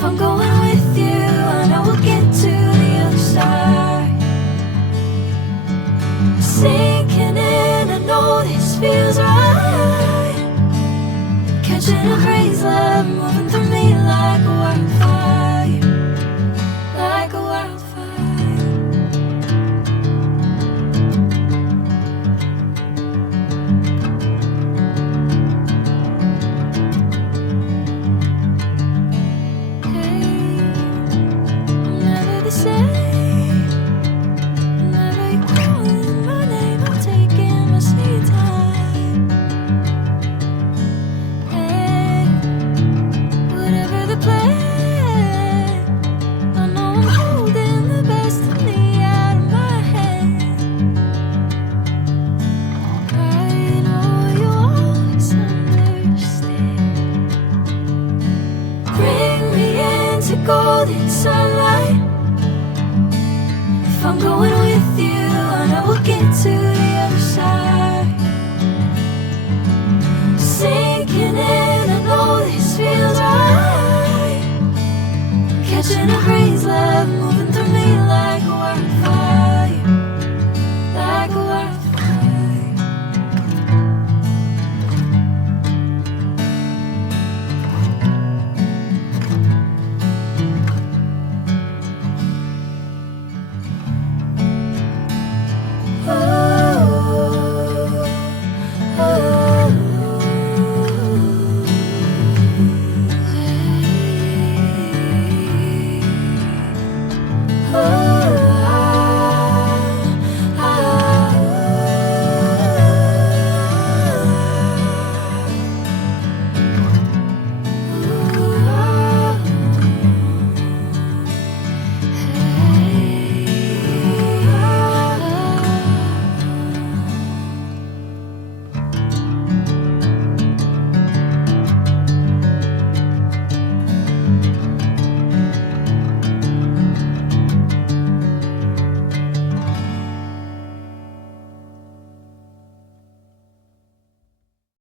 If I'm going with you, I know we'll get to the other side. Sinking in, I know this feels right. Catching a breeze, love moving through me like a wildfire, like a wildfire. Golden sunlight. If I'm going with you, I know we'll get to the other side. Sinking in, I know this feels right.